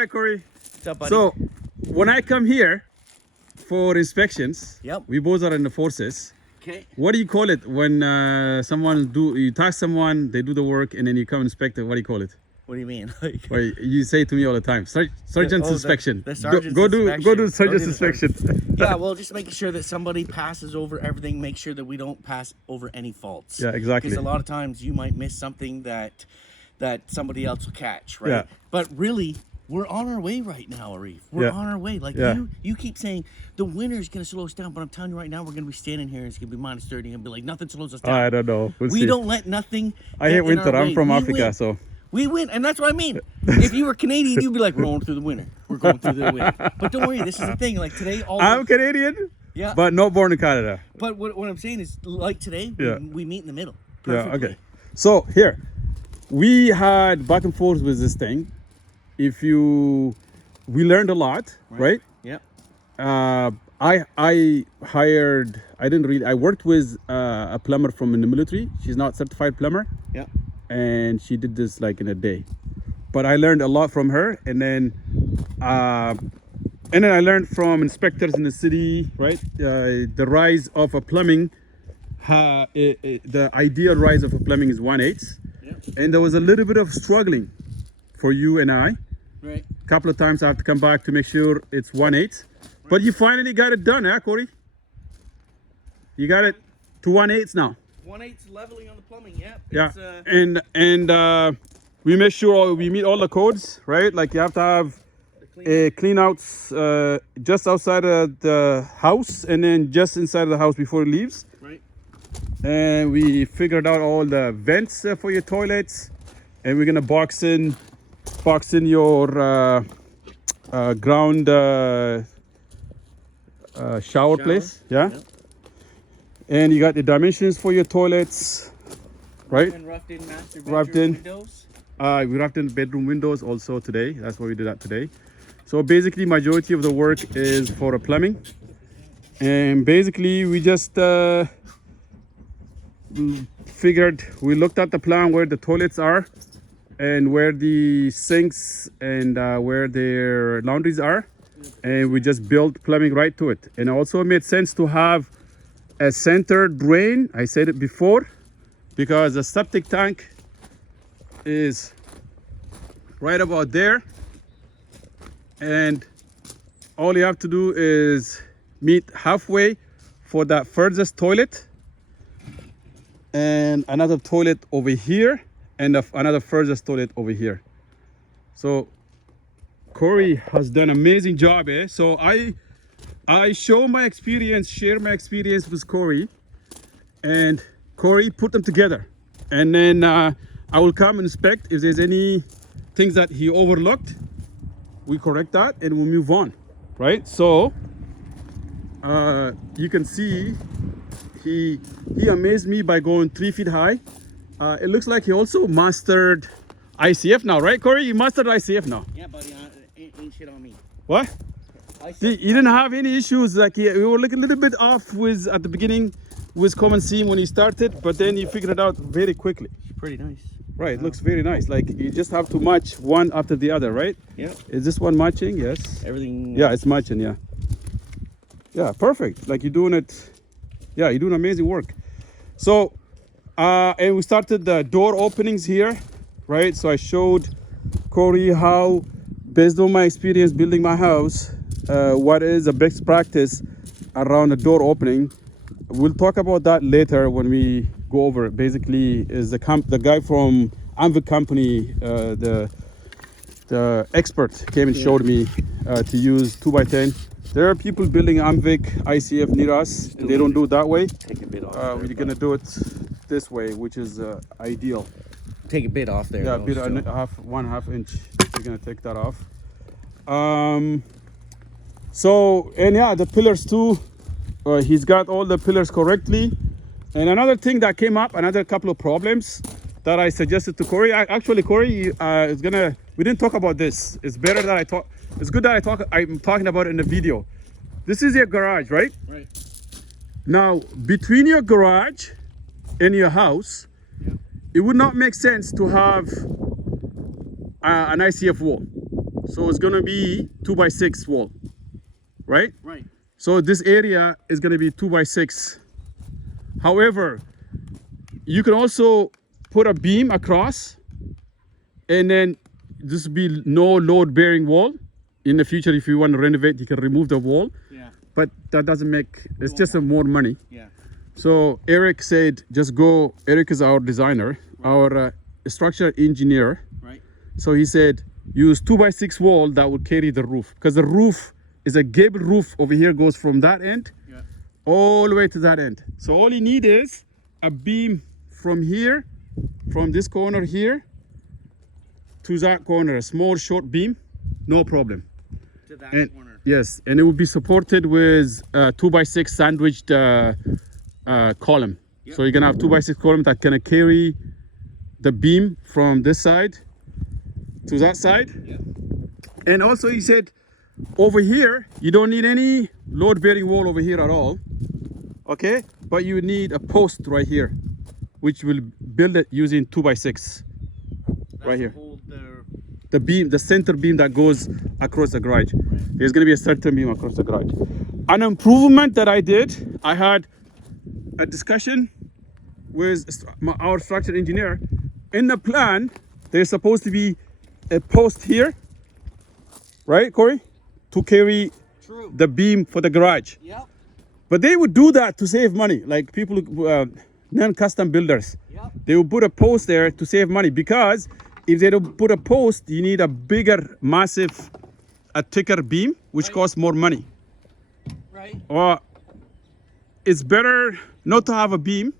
Hi, Corey. What's up, buddy? So, when I come here for inspections, Yep. we both are in the forces. Okay. What do you call it when you task someone, they do the work, and then you come inspect it? What do you call it? What do you mean? Like, Well, you say to me all the time, sergeant's inspection. the sergeant's Go inspection. do sergeant's Go do the inspection. yeah, well, just making sure that somebody passes over everything. Make sure that we don't pass over any faults. Yeah, exactly. Because a lot of times you might miss something that somebody else will catch, right? Yeah. But really, we're on our way right now, Arif. We're Yeah. on our way. Like Yeah. you keep saying the winter's gonna slow us down, but I'm telling you right now, we're gonna be standing here and it's gonna be minus 30 and be like nothing slows us down. I don't know. We'll We see. don't let nothing. I get hate in winter. our I'm way. from We Africa, win. so. We win, and that's what I mean. If you were Canadian, you'd be like, we're going through the winter. We're going through the winter. But don't worry, this is the thing. Like today, I'm Canadian, yeah. but not born in Canada. But what I'm saying is, like today, Yeah. we meet in the middle. Yeah, Perfectly. okay. So here, we had back and forth with this thing. We learned a lot, right? Yeah. I worked with a plumber from in the military. She's not certified plumber, Yeah. and she did this like in a day. But I learned a lot from her, and then I learned from inspectors in the city, right? The rise of a plumbing, the ideal rise of a plumbing is 1/8, Yeah. and there was a little bit of struggling for you and I. Right. A couple of times I have to come back to make sure it's 1/8, but you finally got it done, huh, Corey? You got it to 1/8 now. 1/8 leveling on the plumbing. Yeah. Yeah, It's, and we make sure we meet all the codes, right? Like you have to have clean outs just outside of the house and then just inside of the house before it leaves. right. And we figured out all the vents for your toilets, and we're gonna box in your ground shower place. Yeah. Yep. And you got the dimensions for your toilets, right? And roughed in master Roughed bedroom in. windows. We wrapped in bedroom windows also today. That's why we did that today. So basically, majority of the work is for a plumbing, and basically we just we looked at the plan where the toilets are, and where the sinks and where their laundries are, and we just built plumbing right to it. And also it made sense to have a center drain. I said it before, because the septic tank is right about there, and all you have to do is meet halfway for that furthest toilet, and another toilet over here, and another furthest toilet over here. So Corey has done an amazing job, eh? So I share my experience with Corey, and Corey put them together, and then I will come and inspect. If there's any things that he overlooked, we correct that and we move on, right? So you can see he amazed me by going 3 feet high. It looks like he also mastered ICF now, right, Corey? You mastered ICF now. Yeah, buddy. Ain't shit on me. What? See, you didn't have any issues. Like we were like a little bit off with at the beginning with common seam when you started, but then you figured it out very quickly. It's pretty nice. Right, it looks very nice. Like you just have to match one after the other, right? Yeah. Is this one matching? Yes. Everything. Yeah, it's matching. Yeah. Yeah, perfect. Like you're doing it. Yeah, you're doing amazing work. So, and we started the door openings here, right? So I showed Corey how, based on my experience building my house, what is a best practice around the door opening. We'll talk about that later when we go over it. Basically, is the guy from Anvik company, the expert came and showed me to use 2x10. There are people building Anvik ICF near us, and they don't do it that way. Take a bit off. We're gonna do it this way, which is ideal. Take a bit off there. Yeah, though, bit still. one half inch. We're gonna take that off. So, and yeah, the pillars too. He's got all the pillars correctly. And another thing that came up, another couple of problems that I suggested to Corey. Actually, Corey we didn't talk about this. It's better that I talk. It's good that I'm talking about it in the video. This is your garage, right? Right. Now, between your garage and your house, it would not make sense to have an ICF wall. So it's gonna be 2x6 wall, right? Right. So this area is gonna be 2x6. However, you can also put a beam across, and then this will be no load bearing wall. In the future, if you want to renovate, you can remove the wall. Yeah. But that doesn't make, it's just a more money. Yeah. So Eric said, just go. Eric is our designer, our structural engineer. Right. So he said, use 2x6 wall that will carry the roof, because the roof is a gable roof over here, goes from that end all the way to that end. So all you need is a beam from here, from this corner here to that corner, a small short beam, no problem. To that corner. Yes, and it will be supported with 2x6 sandwiched column. Yep. So you're gonna have 2x6 column that can carry the beam from this side to that side. Yep. And also he said, over here, you don't need any load bearing wall over here at all. Okay, but you need a post right here, which will build it using 2x6 right here. Hold The beam, the center beam that goes across the garage. Right. There's gonna be a center beam across the garage. An improvement that I did, I had a discussion with our structural engineer. In the plan, there's supposed to be a post here, right, Corey? To carry True. the beam for the garage. Yep. But they would do that to save money, like people, non-custom builders. Yep. They will put a post there to save money, because if they don't put a post, you need a bigger, massive, a thicker beam, which Right. costs more money. Right. Or it's better not to have a beam,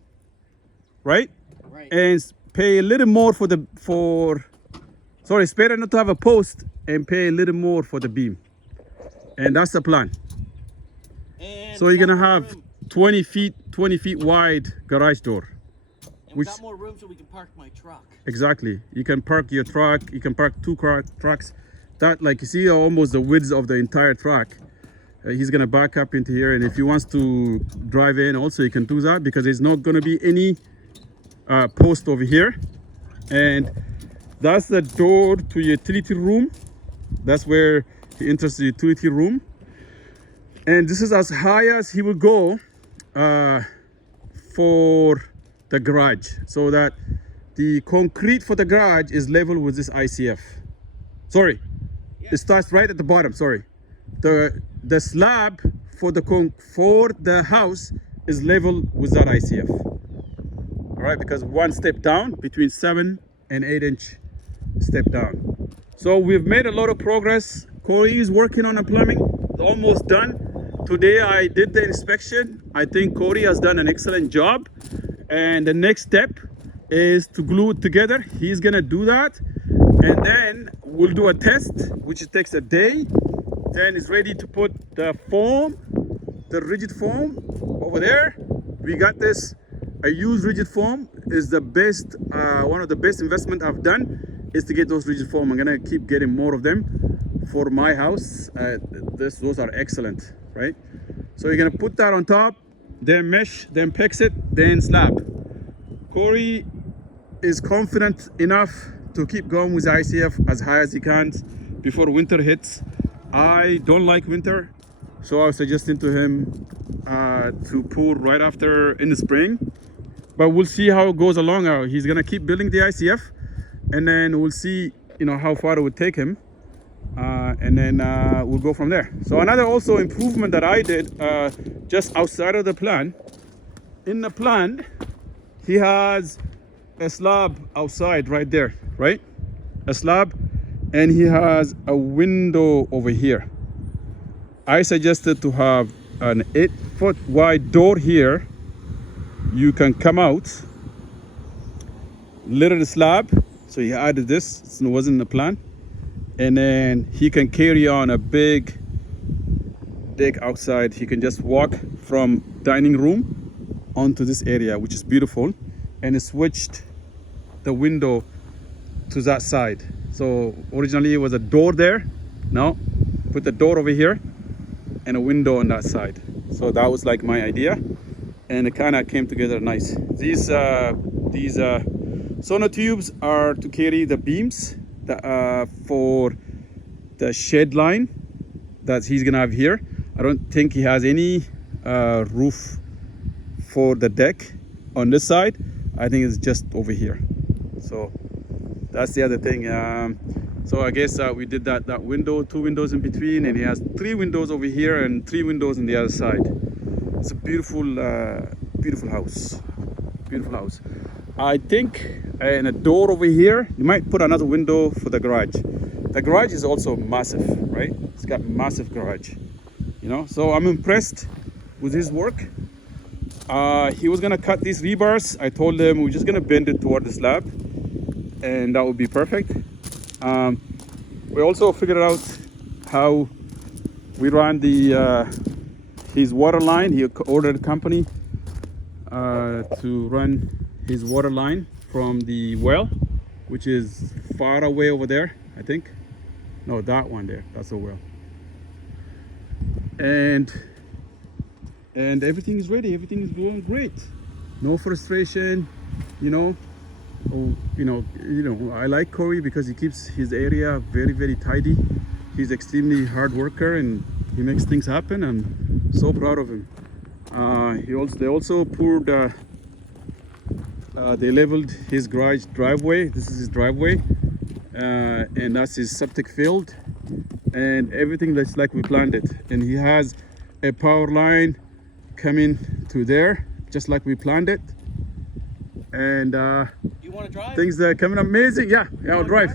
right? Right. And pay a little more sorry, it's better not to have a post and pay a little more for the beam. And that's the plan. And So we you're got gonna more have room. 20 feet wide garage door. And we which- got more room so we can park my truck. Exactly. You can park your truck. You can park two trucks. That, like you see, almost the width of the entire truck. He's gonna back up into here, and if he wants to drive in, also he can do that, because there's not gonna be any post over here. And that's the door to utility room. That's where he enters the utility room. And this is as high as he will go for the garage, so that the concrete for the garage is level with this ICF. Sorry, it starts right at the bottom. Sorry, the slab for the house is level with that ICF. All right, because one step down, between 7 and 8 inch step down. So we've made a lot of progress. Corey is working on the plumbing, almost done. Today I did the inspection. I think Corey has done an excellent job. And the next step is to glue it together. He's gonna do that. And then we'll do a test, which takes a day. Then it's ready to put the foam, the rigid foam over there. We got this. I use rigid foam. Is the best, one of the best investment I've done is to get those rigid foam. I'm gonna keep getting more of them for my house. Those are excellent, right? So you're gonna put that on top, then mesh, then PEX it, then slab. Corey is confident enough to keep going with ICF as high as he can before winter hits. I don't like winter, so I was suggesting to him to pour right after in the spring. But we'll see how it goes along. He's gonna keep building the ICF, and then we'll see, how far it would take him, and then we'll go from there. So another also improvement that I did just outside of the plan. In the plan, he has a slab outside right there, right? A slab, and he has a window over here. I suggested to have an 8-foot wide door here. You can come out, litter the slab. So he added this, it wasn't in the plan. And then he can carry on a big deck outside. He can just walk from dining room onto this area, which is beautiful. And it switched the window to that side. So originally it was a door there. Now put the door over here and a window on that side. So that was like my idea, and it kind of came together nice. These sonotubes are to carry the beams for shed line that he's gonna have here. I don't think he has any roof for the deck on this side. I think it's just over here. So that's the other thing. So I guess we did that window, 2 windows in between, and he has 3 windows over here and 3 windows on the other side. It's a beautiful, beautiful house. Beautiful house. I think, and a door over here. You might put another window for the garage. The garage is also massive, right? It's got massive garage, you know. So I'm impressed with his work. He was gonna cut these rebars. I told him we're just gonna bend it toward the slab, and that would be perfect. We also figured out how we ran his water line. He ordered a company to run his water line from the well, which is far away over there, I think. No, that one there, that's the well. And everything is ready, everything is going great. No frustration, you know. Oh, you know, I like Corey because he keeps his area very, very tidy. He's extremely hard worker and he makes things happen. I'm so proud of him. They also poured, they leveled his garage driveway. This is his driveway, and that's his septic field, and everything that's like we planned it. And he has a power line coming to there, just like we planned it. And You want to drive? things are coming amazing. Yeah, I'll drive.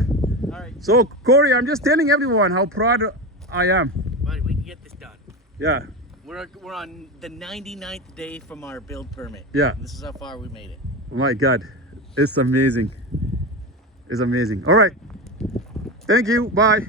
All right, So Corey, I'm just telling everyone how proud I am. buddy, we can get this done. Yeah, We're on the 99th day from our build permit. yeah. This is how far we made it. Oh my God, it's amazing. It's amazing. All right. Thank you. Bye.